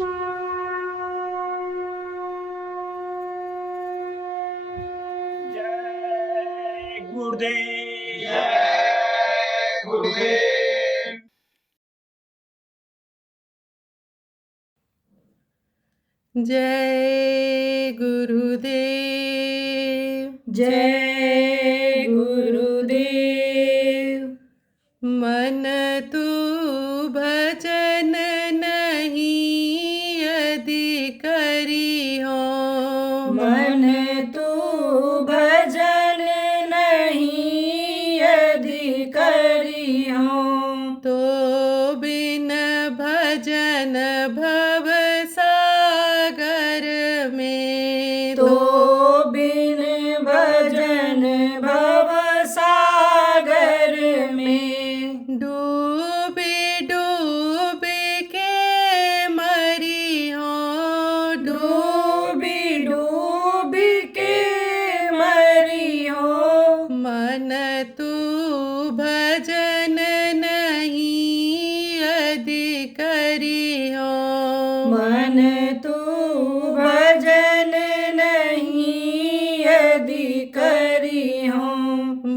जय गुरुदेव। जय गुरुदेव। जय गुरुदेव। जय गुरुदेव। मन तू भजन नहीं यदि करी हो, मन तू भजन नहीं यदि करी हो, तो बिन भजन भव सागर में, तो बिन भजन भव सागर में, डूबी डूबी के मरी हो, डूबी डूबी के मरी हो, मन तू भजन नहीं यदि करी हो, मन तू भजन नहीं यदि करी हो,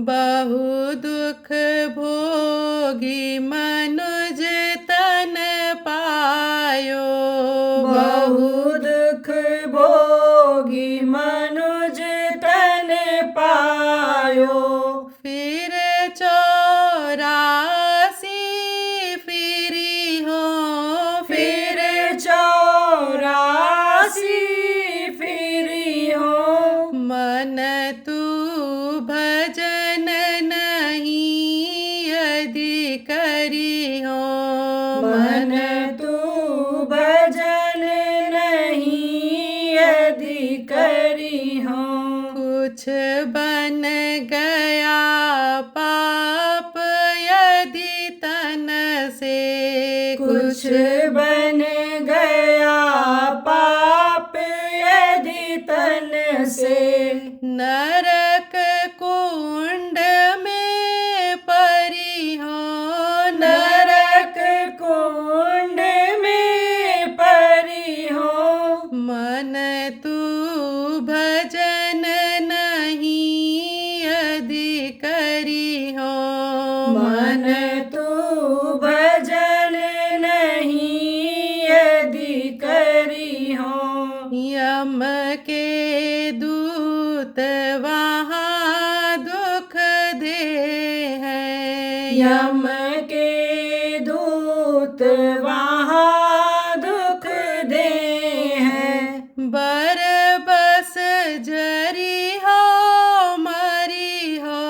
बहु दुख भोगी मनुज तन पायो, बहु दुख भोगी मनुज तन पायो, फिर चौरासी फिरी हो, फिर चौरासी फिरी हो, मन तू भजन नहीं यदि करी हो, मन तू भजन नहीं यदि करी हो, कुछ बन गया पाप यदि तन से, कुछ बन गया पाप यदि तन से, नरक कुंड में परी हो, नरक कुंड में परी हो, मन तू भजन नहीं यदि करी हो, मन तू भजन नहीं यदि करी हो, यम के दूत वहाँ दुख दे हैं, यम के दूत वहाँ दुख दे हैं, बर बस जरी हो मरी हो,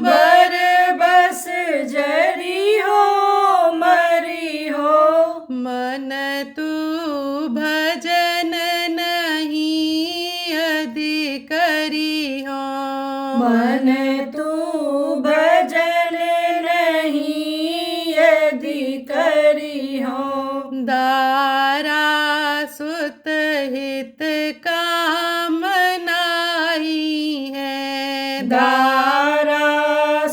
बर बस जरी हो मरी हो, मन तू भजन नहीं यदि करी हो, मन तू भजन नहीं यदि करी हो, दारा सुत हित कामनाई है, दारा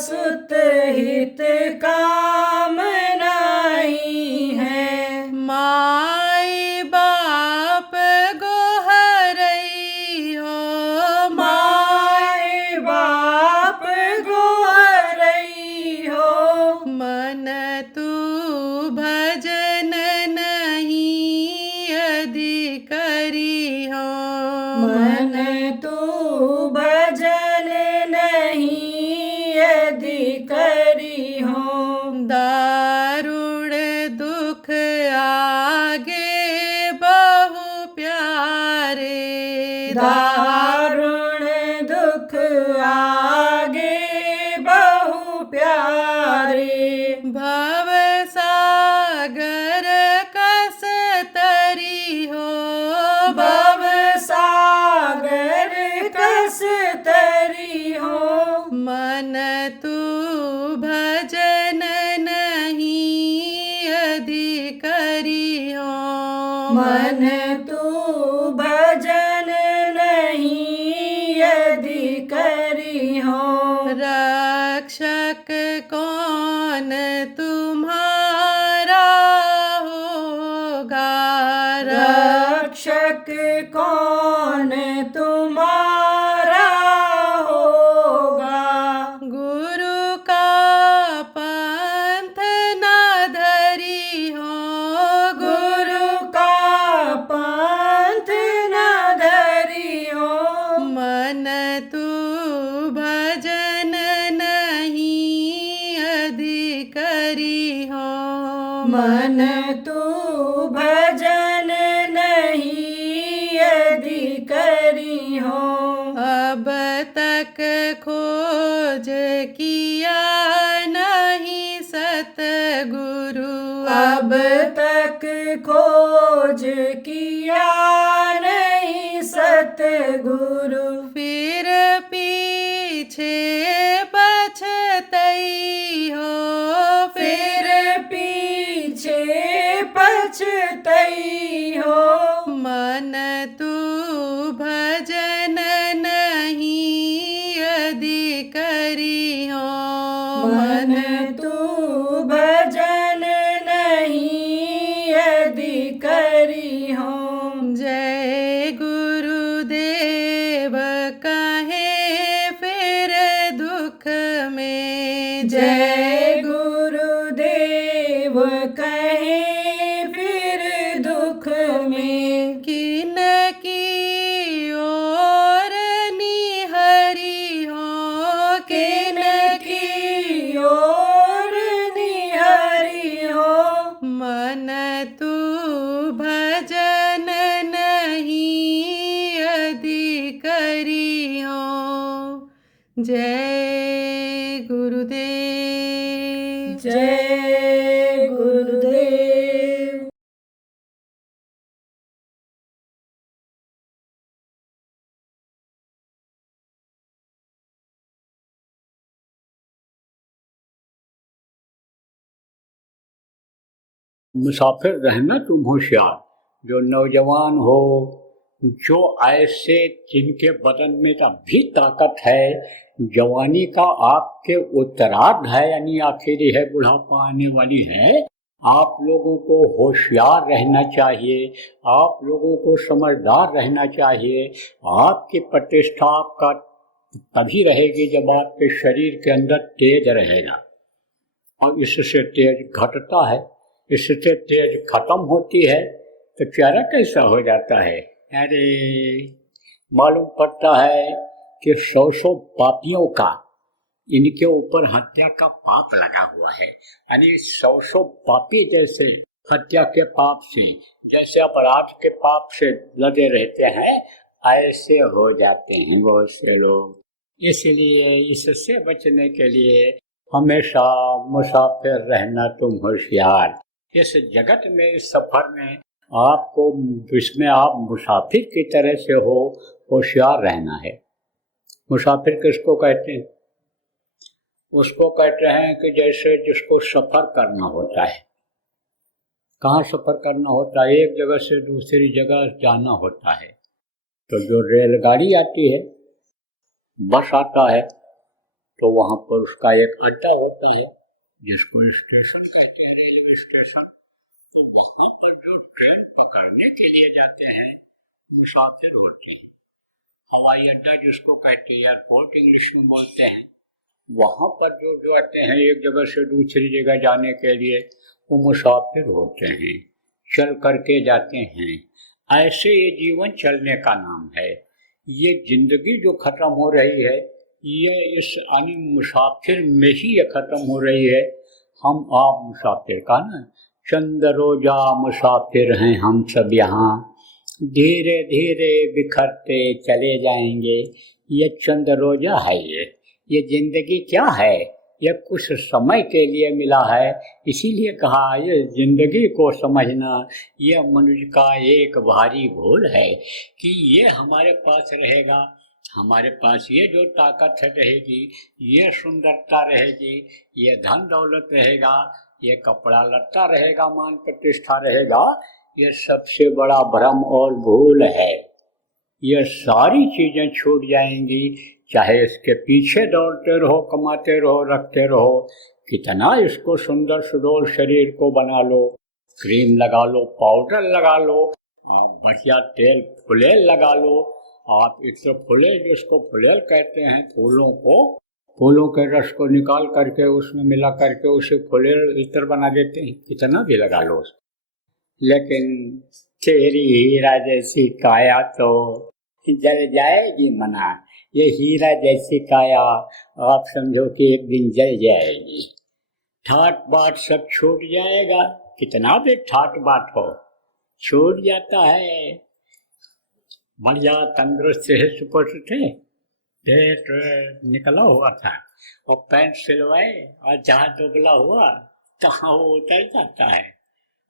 सुत हित कामनाई है, माई बाप गोहरई हो, माय बाप गोहरई हो, मन तू भजन नहीं यदि करी हो, मन तू भजन नहीं यदि करी हो, दारुण दुख आगे बहु प्यारे, दारुण दुख आगे बहु प्यारे, भव सागर कस तरी हो, भव सागर कस तरी हो, मन तू भजन नहीं यदि करी हो, मन तू भजन नहीं यदि करी हो, रक्षक कौन तुम्हारा होगा, रक्षक कौन तुम्हारा होगा। गुरु का पंथ ना धरी हो, गुरु का पंथ न धरी हो। मन तू भजन नहीं अधिकरी हो। मन तू भजन नहीं अधिकरी हो। अब तक खोज किया नहीं सतगुरु, अब तक खोज किया नहीं सतगुरु। फिर पीछे पछतई हो, फिर पीछे पछतई हो। मन तू भजन नहीं अधिकरी हो। मन तू भजन नहीं अधिकरी हो। जय गुरुदेव कहे फिर दुख में, जय गुरुदेव कहे फिर दुख में। किन की ओर निहरी हो, किन की ओर निहरी हो। मन तू भजन नहीं अधिकरी हो। जय गुरुदेव। जय गुरुदेव। मुसाफिर रहना तुम होशियार। जो नौजवान हो, जो ऐसे जिनके बदन में अभी ताकत है, जवानी का आपके उत्तरार्ध है, यानी आखिरी है, बुढ़ापा आने वाली है, आप लोगों को होशियार रहना चाहिए, आप लोगों को समझदार रहना चाहिए। आपकी प्रतिष्ठा आपका तभी रहेगी जब आपके शरीर के अंदर तेज रहेगा, और इससे तेज घटता है, इससे तेज खत्म होती है तो चेहरा कैसा हो जाता है। अरे मालूम पड़ता है कि 100 पापियों का इनके ऊपर हत्या का पाप लगा हुआ है। यानी 100 पापी जैसे हत्या के पाप से, जैसे अपराध के पाप से लदे रहते हैं, ऐसे हो जाते हैं बहुत से लोग। इसलिए इससे बचने के लिए हमेशा मुसाफिर रहना तुम होशियार। इस जगत में, इस सफर में आपको, जिसमें आप मुसाफिर की तरह से हो, होशियार रहना है। मुसाफिर किसको कहते हैं? उसको कहते हैं कि जैसे जिसको सफर करना होता है। कहाँ सफर करना होता है? एक जगह से दूसरी जगह जाना होता है। तो जो रेलगाड़ी आती है, बस आता है, तो वहाँ पर उसका एक अड्डा होता है जिसको स्टेशन कहते हैं, रेलवे स्टेशन। तो वहाँ पर जो ट्रेन पकड़ने के लिए जाते हैं मुसाफिर होते हैं। हवाई अड्डा जिसको कहते हैं, एयरपोर्ट इंग्लिश में बोलते हैं, वहाँ पर जो आते हैं एक जगह से दूसरी जगह जाने के लिए, वो मुसाफिर होते हैं, चल करके जाते हैं। ऐसे ये जीवन चलने का नाम है। ये जिंदगी जो खत्म हो रही है, ये इस यानी मुसाफिर में ही ये खत्म हो रही है। हम आप मुसाफिर का ना, चंद रोजा मुसाफिर हैं हम सब यहाँ, धीरे धीरे बिखरते चले जाएंगे। ये चंद रोजा है, ये जिंदगी क्या है? ये कुछ समय के लिए मिला है, इसीलिए कहा ये जिंदगी को समझना ये मनुष्य का एक भारी भूल है कि ये हमारे पास रहेगा, हमारे पास ये जो ताकत रहेगी, ये सुंदरता रहेगी, ये धन दौलत रहेगा, ये कपड़ा लत्ता रहेगा, मान प्रतिष्ठा रहेगा, ये सबसे बड़ा भ्रम और भूल है। ये सारी चीजें छूट जाएंगी, चाहे इसके पीछे दौड़ते रहो, कमाते रहो, रखते रहो, कितना इसको सुंदर सुडोल शरीर को बना लो, क्रीम लगा लो, पाउडर लगा लो, आप बढ़िया तेल फुलेल लगा लो। आप इत्र फुलेल, जिसको फुलेल कहते हैं, फूलों के रस को निकाल करके उसमें मिला करके उसे फुलेल इत्र बना देते हैं, कितना भी लगा लो। लेकिन तेरी हीरा जैसी काया तो जल जाएगी मना। ये हीरा जैसी काया आप समझो कि एक दिन जल जाएगी। ठाट बाट सब छूट जाएगा, कितना भी ठाट बाट हो छूट जाता है। बढ़िया तंदुरुस्त है, सुपुष्ट थे, पेट निकला हुआ था और पैंट सिलवाए और जहाँ दुबला हुआ तहाँ वो उतर जाता है।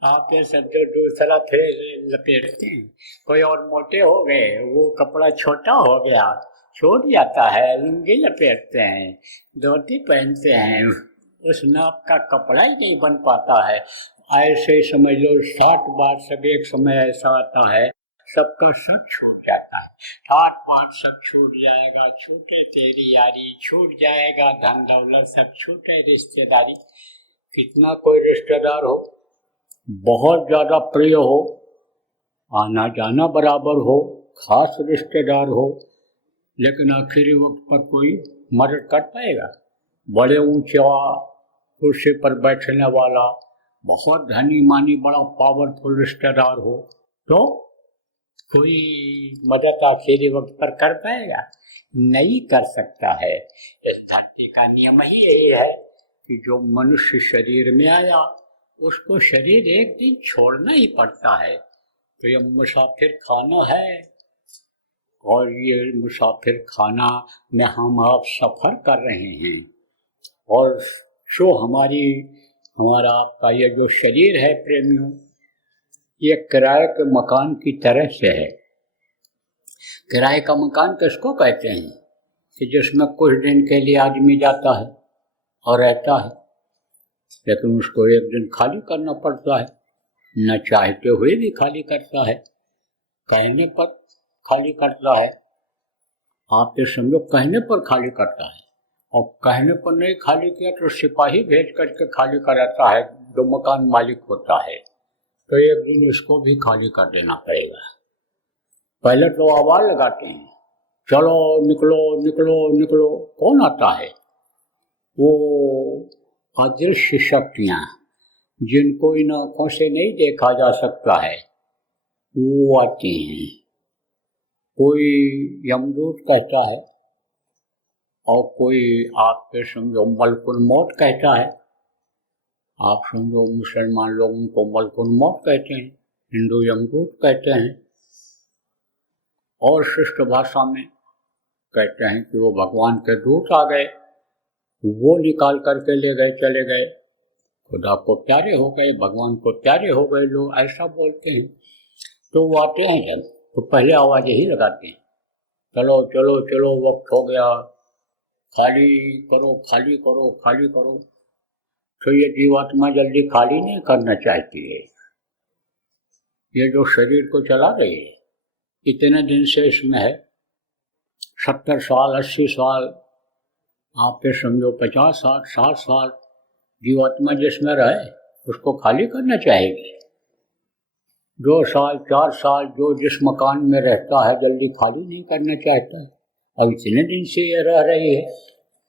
आप ये सब जो दूसरा फिर लपेटते हैं, कोई और मोटे हो गए, वो कपड़ा छोटा हो गया, छूट जाता है। लुंगी लपेटते हैं, धोती पहनते हैं, उस नाप का कपड़ा ही नहीं बन पाता है। ऐसे समझ लो 60 बार सब एक समय ऐसा आता है, सबका सब छूट जाता है। 60 बार सब छूट जाएगा, छूटे तेरी यारी, छूट जाएगा धन दौलत, सब छूटे रिश्तेदारी। कितना कोई रिश्तेदार हो, बहुत ज्यादा प्रिय हो, आना जाना बराबर हो, खास रिश्तेदार हो, लेकिन आखिरी वक्त पर कोई मदद कर पाएगा? बड़े ऊंचे कुर्सी पर बैठने वाला, बहुत धनी मानी, बड़ा पावरफुल रिश्तेदार हो तो कोई मदद आखिरी वक्त पर कर पाएगा? नहीं कर सकता है। इस धरती का नियम ही यही है कि जो मनुष्य शरीर में आया उसको शरीर एक दिन छोड़ना ही पड़ता है। तो ये मुसाफिर खाना है और ये मुसाफिर खाना में हम आप सफ़र कर रहे हैं। और जो हमारा आपका ये जो शरीर है प्रेमियों, ये किराए के मकान की तरह से है। किराए का मकान किसको कहते हैं? कि जिसमें कुछ दिन के लिए आदमी जाता है और रहता है, लेकिन उसको एक दिन खाली करना पड़ता है, न चाहते हुए भी खाली करता है, कहने पर खाली करता है। आप ये समझो, कहने पर खाली करता है, और कहने पर नहीं खाली किया तो सिपाही भेज करके खाली कराता है जो मकान मालिक होता है। तो एक दिन इसको भी खाली कर देना पड़ेगा। पहले तो आवाज लगाते हैं, चलो निकलो निकलो निकलो। कौन आता है? वो अदृश्य शक्तियाँ, जिनको इन आँखों से नहीं देखा जा सकता है, वो आती हैं। कोई यमदूत कहता है और कोई आपके समझो मलकुल मौत कहता है। आप समझो मुसलमान लोगों को मलकुल मौत कहते हैं, हिंदू यमदूत कहते हैं, और शिष्ट भाषा में कहते हैं कि वो भगवान के दूत आ गए, वो निकाल करके ले गए, चले गए, खुदा को प्यारे हो गए, भगवान को प्यारे हो गए, लोग ऐसा बोलते हैं। तो वो आते हैं जब, तो पहले आवाज़ यही लगाते हैं, चलो चलो चलो वक्त हो गया, खाली करो खाली करो खाली करो। तो ये जीवात्मा जल्दी खाली नहीं करना चाहती है। ये जो शरीर को चला रही है, इतने दिन से इसमें है, 70 साल 80 साल, आप ये समझो 50 साल 60 साल जीवात्मा जिसमें रहे उसको खाली करना चाहेगी। 2 साल 4 साल जो जिस मकान में रहता है जल्दी खाली नहीं करना चाहता है। अब इतने दिन से ये रह रही है,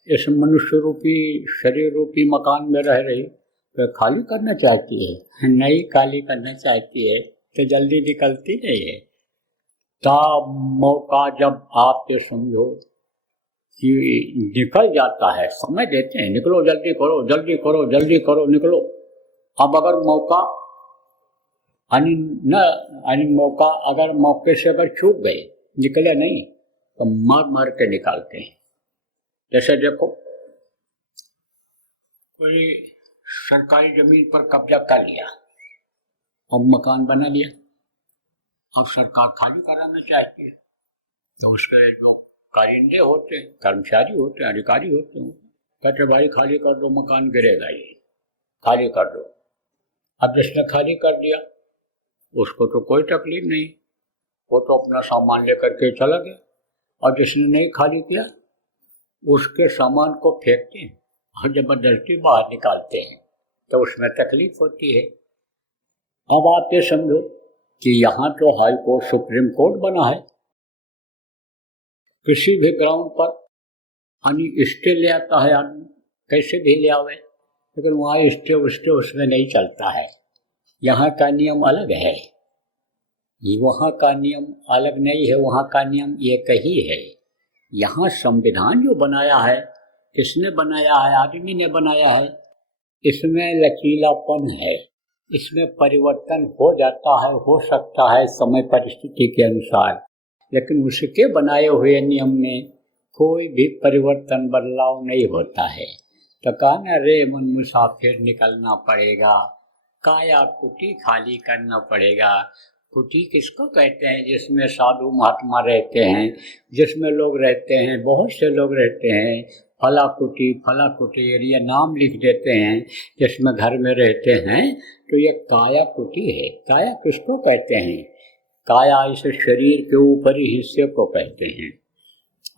इस मनुष्य रूपी शरीर रूपी मकान में रह रही, तो खाली करना चाहती है, नहीं खाली करना चाहती है तो जल्दी निकलती नहीं है। तब मौका जब आप ये समझो कि निकल जाता है, समय देते हैं, निकलो जल्दी करो जल्दी करो जल्दी करो निकलो। अब अगर मौका मौका अगर मौके से अगर चूक गए, निकले नहीं, तो मार मार के निकालते हैं। जैसे देखो, कोई सरकारी जमीन पर कब्जा कर लिया और मकान बना लिया, अब सरकार खाली कराना चाहती है, तो उसके जो कारिंदे होते हैं, कर्मचारी होते हैं, अधिकारी होते हैं, कहते भाई खाली कर दो, मकान गिरेगा, ये खाली कर दो। अब जिसने खाली कर दिया उसको तो कोई तकलीफ नहीं, वो तो अपना सामान लेकर के चला गया, और जिसने नहीं खाली किया उसके सामान को फेंकते हैं और जबरदस्ती बाहर निकालते हैं, तो उसमें तकलीफ होती है। अब आप ये समझो कि यहाँ तो हाई कोर्ट सुप्रीम कोर्ट बना है, किसी भी ग्राउंड पर स्टे ले आता है आदमी, कैसे भी ले आवे, लेकिन वहाँ स्टे उसमें नहीं चलता है। यहाँ का नियम अलग है, वहाँ का नियम अलग नहीं है, वहाँ का नियम एक ही है। यहाँ संविधान जो बनाया है, किसने बनाया है? आदमी ने बनाया है। इसमें लचीलापन है, इसमें परिवर्तन हो जाता है, हो सकता है समय परिस्थिति के अनुसार, लेकिन उसके बनाए हुए नियम में कोई भी परिवर्तन बदलाव नहीं होता है। तो कहना रे मन मुसाफिर निकलना पड़ेगा, काया कुटी खाली करना पड़ेगा। कुटी किसको कहते हैं? जिसमें साधु महात्मा रहते हैं, जिसमें लोग रहते हैं, बहुत से लोग रहते हैं। फला कुटी ये नाम लिख देते हैं, जिसमें घर में रहते हैं, तो ये काया कुटी है। काया किसको कहते हैं? काया इस शरीर के ऊपरी हिस्से को कहते हैं।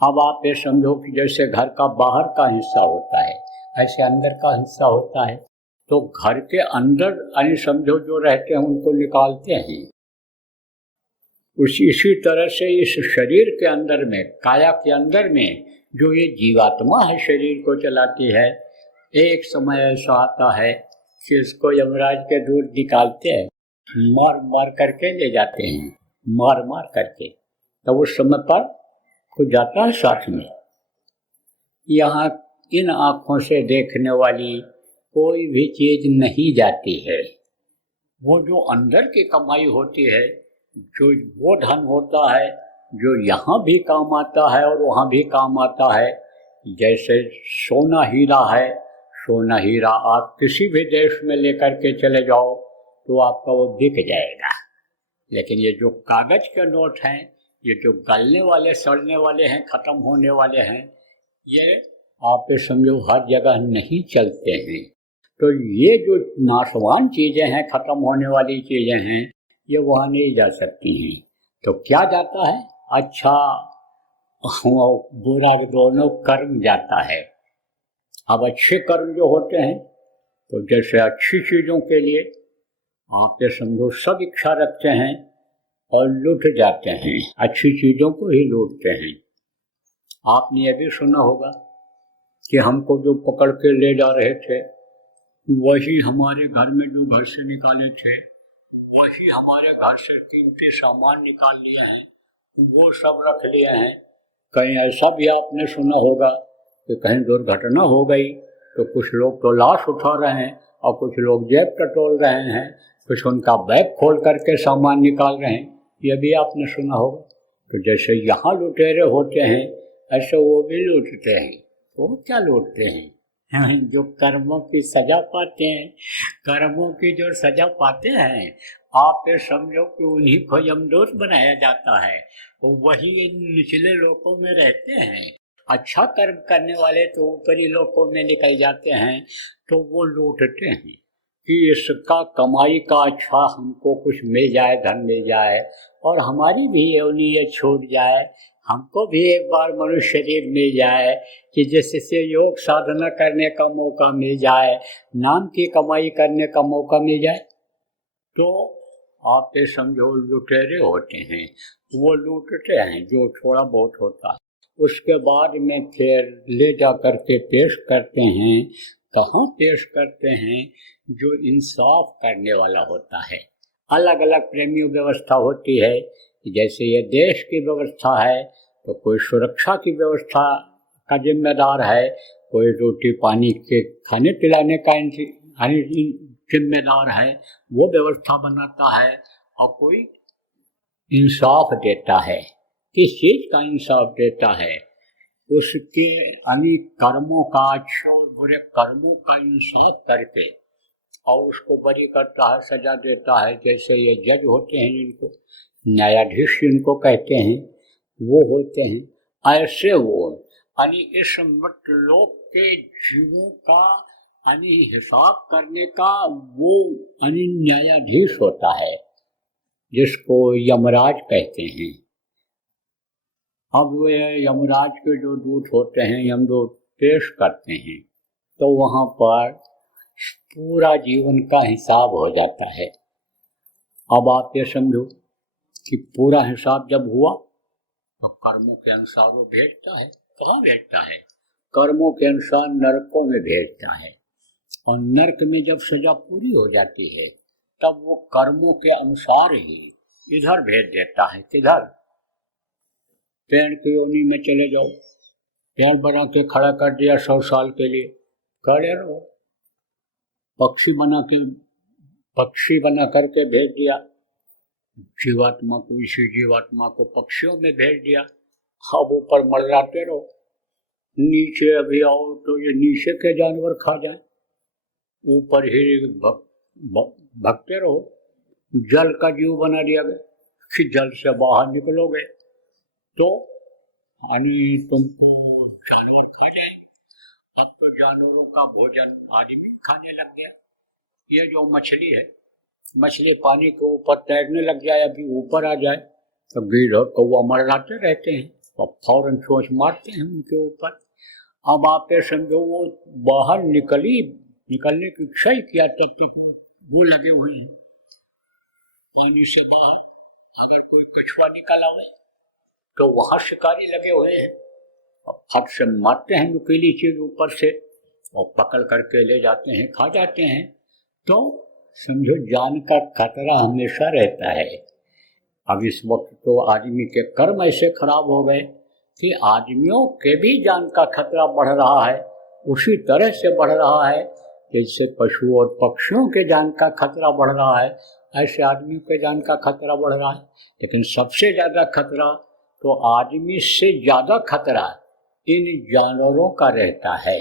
अब आप ये समझो कि जैसे घर का बाहर का हिस्सा होता है, ऐसे अंदर का हिस्सा होता है। तो घर के अंदर समझो जो रहते हैं उनको निकालते हैं। इसी तरह से इस शरीर के अंदर में, काया के अंदर में जो ये जीवात्मा है, शरीर को चलाती है, एक समय ऐसा आता है कि इसको यमराज के दूर निकालते हैं, मार मार करके ले जाते हैं, मार मार करके। तो उस समय पर कुछ जाता है साथ में। यहाँ इन आँखों से देखने वाली कोई भी चीज नहीं जाती है। वो जो अंदर की कमाई होती है, जो वो धन होता है, जो यहाँ भी काम आता है और वहाँ भी काम आता है। जैसे सोना हीरा है, सोना हीरा आप किसी भी देश में लेकर के चले जाओ तो आपका वो दिख जाएगा। लेकिन ये जो कागज के नोट हैं, ये जो गलने वाले, सड़ने वाले हैं, ख़त्म होने वाले हैं, ये आप समझो हर जगह नहीं चलते हैं। तो ये जो नाशवान चीज़ें हैं, ख़त्म होने वाली चीज़ें हैं, ये वहाँ नहीं जा सकती हैं। तो क्या जाता है? अच्छा बुरा दोनों कर्म जाता है। अब अच्छे कर्म जो होते हैं, तो जैसे अच्छी चीज़ों के लिए आप ये समझो सब इच्छा रखते हैं और लूट जाते हैं, अच्छी चीज़ों को ही लूटते हैं। आपने ये भी सुना होगा कि हमको जो पकड़ के ले जा रहे थे, वही हमारे घर में जो घर से निकाले थे, वही हमारे घर से कीमती सामान निकाल लिए हैं, वो सब रख लिए हैं। कहीं ऐसा भी आपने सुना होगा कि कहीं दुर्घटना हो गई तो कुछ लोग तो लाश उठा रहे हैं और कुछ लोग जेब टटोल रहे हैं, कुछ उनका बैग खोल करके सामान निकाल रहे हैं। ये भी आपने सुना होगा। तो जैसे यहाँ लुटेरे होते हैं, ऐसे वो भी लूटते हैं। वो क्या लूटते हैं? जो कर्मों की सजा पाते हैं, कर्मों की जो सजा पाते हैं, आप ये समझो कि उन्हीं को यमदूत बनाया जाता है। वही निचले लोकों में रहते हैं। अच्छा कर्म करने वाले तो ऊपरी लोकों में निकल जाते हैं। तो वो लूटते हैं कि इसका कमाई का अच्छा हमको कुछ मिल जाए, धन मिल जाए, और हमारी भी योनि ये छूट जाए, हमको भी एक बार मनुष्य शरीर मिल जाए कि जिससे योग साधना करने का मौका मिल जाए, नाम की कमाई करने का मौका मिल जाए। तो आप ये समझो लुटेरे होते हैं, वो लूटते हैं जो थोड़ा बहुत होता है। उसके बाद में फिर ले जा करके पेश करते हैं। कहाँ पेश करते हैं? जो इंसाफ करने वाला होता है। अलग अलग प्रेमियों व्यवस्था होती है। जैसे ये देश की व्यवस्था है तो कोई सुरक्षा की व्यवस्था का जिम्मेदार है, कोई रोटी पानी के खाने पिलाने का जिम्मेदार है, वो व्यवस्था बनाता है, और कोई इंसाफ देता है। किस चीज़ का इंसाफ देता है? उसके अनेक कर्मों का, अच्छे और बुरे कर्मों का इंसाफ करके और उसको बरी करता है, सजा देता है। जैसे ये जज होते हैं, जिनको न्यायाधीश जिनको कहते हैं, वो होते हैं। ऐसे वो इस मृतलोक के जीवों का हिसाब करने का वो न्यायाधीश होता है, जिसको यमराज कहते हैं। अब वे यमराज के जो दूत होते हैं, यमदूत पेश करते हैं, तो वहाँ पर पूरा जीवन का हिसाब हो जाता है। अब आप ये समझो कि पूरा हिसाब जब हुआ तो कर्मों के अनुसार वो भेजता है। कहाँ भेजता है? कर्मों के अनुसार नरकों में भेजता है। और नरक में जब सजा पूरी हो जाती है तब वो कर्मों के अनुसार ही इधर भेज देता है। किधर? पेड़ की योनि में चले जाओ, पेड़ बना के खड़ा कर दिया 100 साल के लिए, खड़े रहो। पक्षी बना करके भेज दिया, जीवात्मा को, इसी जीवात्मा को पक्षियों में भेज दिया। अब ऊपर मड़राते रहो, नीचे अभी आओ तो ये नीचे के जानवर खा जाए, ऊपर ही भगते रहो। जल का जीव बना दिया गया कि जल से बाहर निकलोगे तो तुमको जानवर खा जाए। अब तो जानवरों का भोजन आदमी खाने लग गया। ये जो मछली है, मछली पानी के ऊपर तैरने लग जाए, अभी ऊपर आ जाए तो गिद्ध और कौवा मरलाते रहते हैं और फौरन चोंच मारते हैं उनके ऊपर। अब आप ये समझो वो बाहर निकलने की इच्छा ही किया तब तक वो लगे हुए हैं पानी से बाहर। अगर कोई कछुआ निकल आवे तो वहां शिकारी लगे हुए हैं और फट से मारते हैं नुकीली चीज ऊपर से और पकड़ करके ले जाते हैं, खा जाते हैं। तो समझो जान का खतरा हमेशा रहता है। अब इस वक्त तो आदमी के कर्म ऐसे खराब हो गए कि आदमियों के भी जान का खतरा बढ़ रहा है, उसी तरह से बढ़ रहा है जैसे पशु और पक्षियों के जान का खतरा बढ़ रहा है, ऐसे आदमियों के जान का खतरा बढ़ रहा है। लेकिन सबसे ज़्यादा खतरा तो आदमी से ज़्यादा खतरा इन जानवरों का रहता है।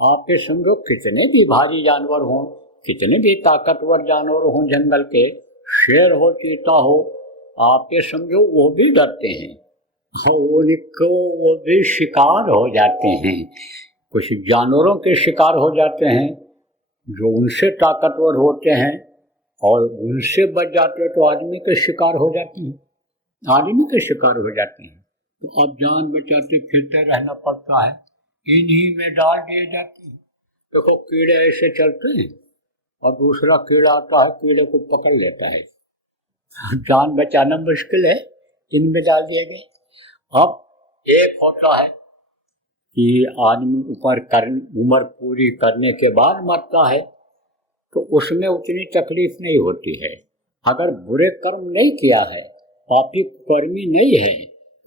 आप ये समझो कितने भी भारी जानवर हों, कितने भी ताकतवर जानवर हों, जंगल के शेर हो, चीता हो, आप ये समझो वो भी डरते हैं, उनको वो भी शिकार हो जाते हैं। कुछ जानवरों के शिकार हो जाते हैं जो उनसे ताकतवर होते हैं और उनसे बच जाते हैं तो आदमी के शिकार हो जाते हैं, आदमी के शिकार हो जाते हैं। तो अब जान बचाते फिरते रहना पड़ता है, इन्हीं में डाल दिए जाते हैं। देखो कीड़े ऐसे चलते हैं और दूसरा कीड़ा आता है, कीड़े को पकड़ लेता है, जान बचाना मुश्किल है, इनमें डाल दिए गए। अब एक होता है कि आदमी उम्र पूरी करने के बाद मरता है तो उसमें उतनी तकलीफ नहीं होती है। अगर बुरे कर्म नहीं किया है, पापी कर्मी नहीं है,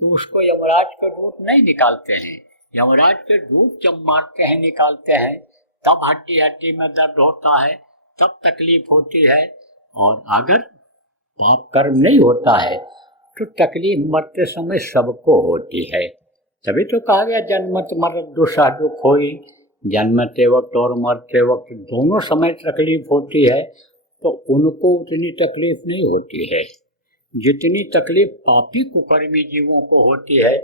तो उसको यमराज के दूत नहीं निकालते हैं। यमराज के दूत जब मारते हैं, निकालते हैं, तब हड्डी हड्डी में दर्द होता है, तब तकलीफ होती है। और अगर पाप कर्म नहीं होता है तो तकलीफ मरते समय सबको होती है। तभी तो कहा गया जन्मत मरत दुषा दुख होई, जन्मते वक्त और मरते वक्त दोनों समय तकलीफ होती है। तो उनको उतनी तकलीफ नहीं होती है जितनी तकलीफ पापी कुकर्मी जीवों को होती है,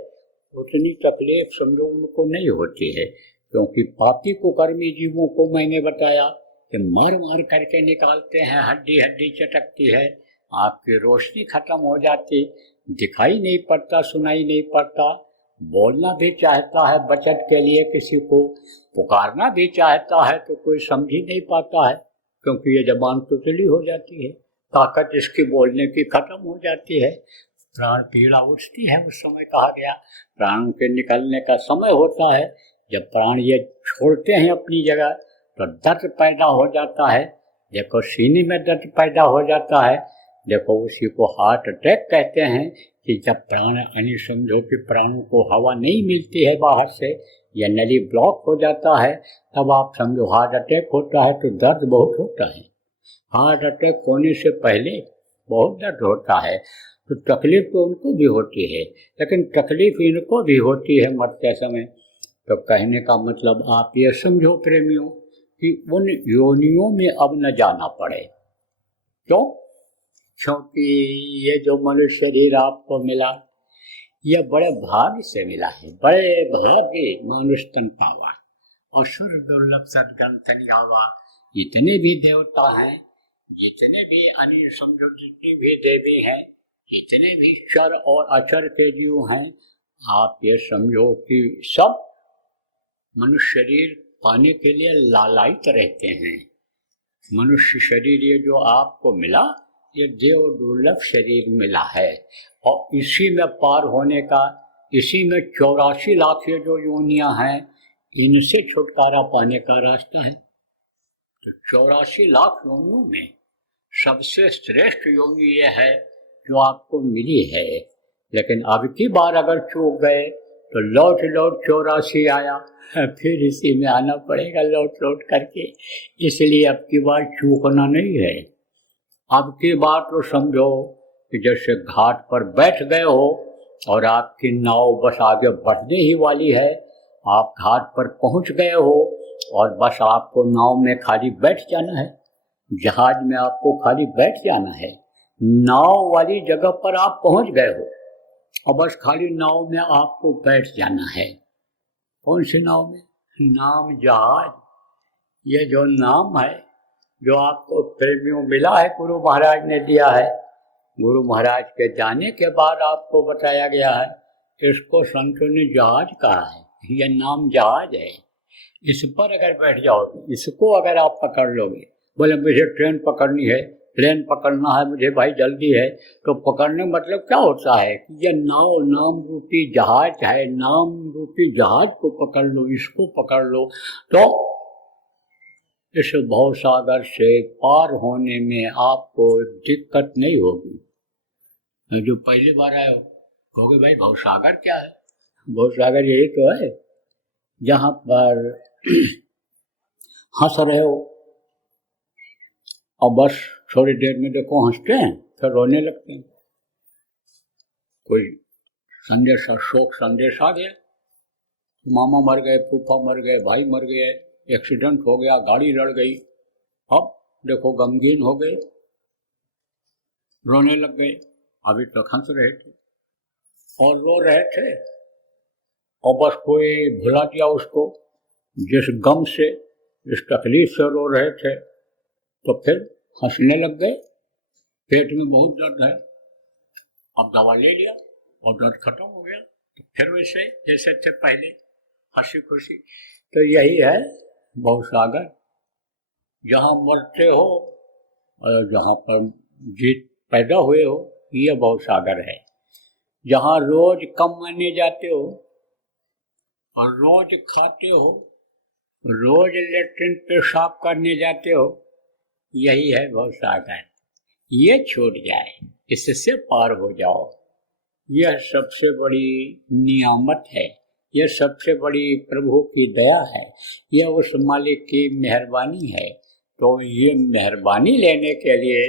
उतनी तकलीफ समझो उनको नहीं होती है। क्योंकि पापी कुकर्मी जीवों को मैंने बताया कि मार मार करके निकालते हैं, हड्डी हड्डी चटकती है, आपकी रोशनी खत्म हो जाती, दिखाई नहीं पड़ता, सुनाई नहीं पड़ता, बोलना भी चाहता है बचत के लिए, किसी को पुकारना भी चाहता है तो कोई समझ ही नहीं पाता है, क्योंकि ये जबान तुतली हो जाती है, ताकत इसकी बोलने की खत्म हो जाती है, प्राण पीड़ा उठती है। उस समय कहा गया प्राणों के निकलने का समय होता है। जब प्राण ये छोड़ते हैं अपनी जगह तो दर्द पैदा हो जाता है। देखो सीने में दर्द पैदा हो जाता है, देखो उसी को हार्ट अटैक कहते हैं कि जब प्राण यानी समझो कि प्राणों को हवा नहीं मिलती है बाहर से या नली ब्लॉक हो जाता है, तब आप समझो हार्ट अटैक होता है। तो दर्द बहुत होता है, हार्ट अटैक होने से पहले बहुत दर्द होता है। तो तकलीफ तो उनको भी होती है, लेकिन तकलीफ इनको भी होती है मरते समय। तो कहने का मतलब आप ये समझो प्रेमियों कि उन योनियों में अब न जाना पड़े। क्यों? क्योंकि ये जो मनुष्य शरीर आपको मिला, यह बड़े भाग्य से मिला है, बड़े भाग्य मानुष तन पावा, असुर दुर्लभ सदगंथ आवा। जितने भी देवता हैं, जितने भी अनिल समझो, जितने भी देवी हैं, जितने भी चर और अचर के जीव हैं, आप ये समझो कि सब मनुष्य शरीर पाने के लिए लालायित रहते हैं। मनुष्य शरीर ये जो आपको मिला, ये देव दुर्लभ शरीर मिला है और इसी में पार होने का, इसी में 84 लाख ये जो योनियां हैं, इनसे छुटकारा पाने का रास्ता है। तो 84 लाख योनियों में सबसे श्रेष्ठ योनि ये है जो आपको मिली है। लेकिन अब की बार अगर चूक गए तो लौट 84 आया, फिर इसी में आना पड़ेगा लौट करके। इसलिए अब की बार चूकना नहीं है। अब की बार तो समझो कि जैसे घाट पर बैठ गए हो और आपकी नाव बस आगे बढ़ने ही वाली है। आप घाट पर पहुंच गए हो और बस आपको नाव में खाली बैठ जाना है, जहाज में आपको खाली बैठ जाना है। नाव वाली जगह पर आप पहुंच गए हो और बस खाली नाव में आपको बैठ जाना है। कौन सी नाव में? नाम जहाज। ये जो नाम है जो आपको प्रेमियों मिला है, गुरु महाराज ने दिया है। गुरु महाराज के जाने के बाद आपको बताया गया है, इसको संतों ने जहाज कहा है। यह नाम जहाज है। इस पर अगर बैठ जाओगे, इसको अगर आप पकड़ लोगे, बोले मुझे ट्रेन पकड़नी है, प्लेन पकड़ना है, मुझे भाई जल्दी है, तो पकड़ने मतलब क्या होता है कि यह नाव नाम रूपी जहाज है। नाम रूपी जहाज को पकड़ लो, इसको पकड़ लो, तो इस भवसागर से पार होने में आपको दिक्कत नहीं होगी। जो पहली बार आए हो कहोगे भाई भवसागर क्या है? भवसागर यही तो है जहाँ पर हंस रहे हो और बस थोड़ी देर में देखो हंसते हैं फिर रोने लगते हैं। कोई संदेश, शोक संदेश आ गया, मामा मर गए, फूफा मर गए, भाई मर गए, एक्सीडेंट हो गया, गाड़ी लड़ गई, अब देखो गमगीन हो गए, रोने लग गए। अभी तक हंस रहे थे और रो रहे थे और बस कोई भुला दिया उसको, जिस गम से, जिस तकलीफ से रो रहे थे, तो फिर हंसने लग गए। पेट में बहुत दर्द है, अब दवा ले लिया और दर्द खत्म हो गया, तो फिर वैसे जैसे थे पहले, हंसी खुशी। तो यही है भवसागर। जहाँ मरते हो और जहाँ पर जीत पैदा हुए हो, ये भवसागर है। जहाँ रोज कम माने जाते हो और रोज खाते हो, रोज लेटरिन पेशाब करने जाते हो, यही है भवसागर। ये छूट जाए, इससे पार हो जाओ, यह सबसे बड़ी नियामत है, यह सबसे बड़ी प्रभु की दया है, यह उस मालिक की मेहरबानी है। तो ये मेहरबानी लेने के लिए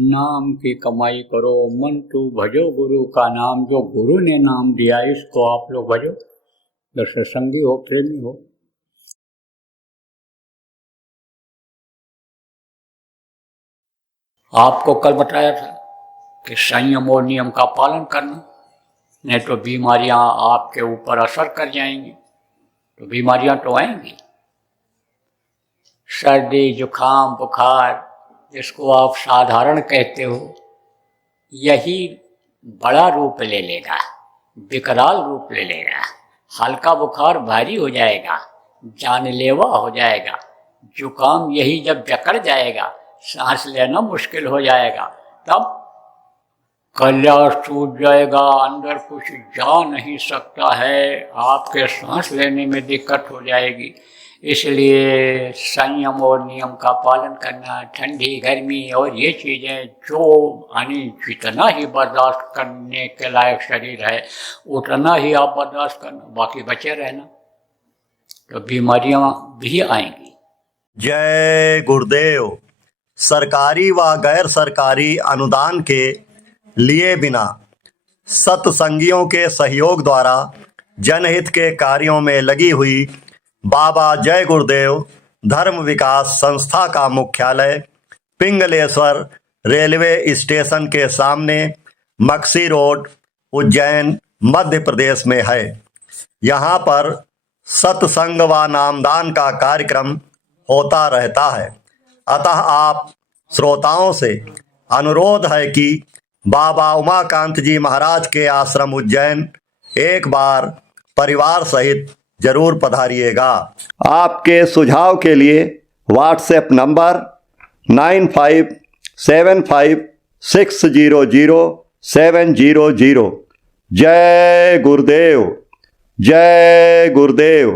नाम की कमाई करो। मन तू भजो गुरु का नाम, जो गुरु ने नाम दिया इसको आप लोग भजो। जैसे संगी हो, प्रेमी हो। आपको कल बताया था कि संयम और नियम का पालन करना, नहीं तो बीमारियां आपके ऊपर असर कर जाएंगी। तो बीमारियां तो आएंगी, सर्दी जुकाम बुखार, जिसको आप साधारण कहते हो, यही बड़ा रूप ले लेगा, विकराल रूप ले लेगा। हल्का बुखार भारी हो जाएगा, जानलेवा हो जाएगा। जुकाम यही जब जकड़ जाएगा, सांस लेना मुश्किल हो जाएगा, तब कल्याण टूट जाएगा, अंदर कुछ जा नहीं सकता है, आपके सांस लेने में दिक्कत हो जाएगी। इसलिए संयम और नियम का पालन करना, ठंडी गर्मी और ये चीज़ें जो यानी जितना ही बर्दाश्त करने के लायक शरीर है उतना ही आप बर्दाश्त करना, बाकी बचे रहना, तो बीमारियां भी आएंगी। जय गुरुदेव। सरकारी व गैर सरकारी अनुदान के लिए बिना सत्संगियों के सहयोग द्वारा जनहित के कार्यों में लगी हुई बाबा जय गुरुदेव धर्म विकास संस्था का मुख्यालय पिंगलेश्वर रेलवे स्टेशन के सामने मक्सी रोड, उज्जैन, मध्य प्रदेश में है। यहाँ पर सत्संग व नामदान का कार्यक्रम होता रहता है। अतः आप श्रोताओं से अनुरोध है कि बाबा उमाकांत जी महाराज के आश्रम उज्जैन एक बार परिवार सहित जरूर पधारिएगा। आपके सुझाव के लिए व्हाट्सएप नंबर 9575 600700। जय गुरुदेव, जय गुरुदेव।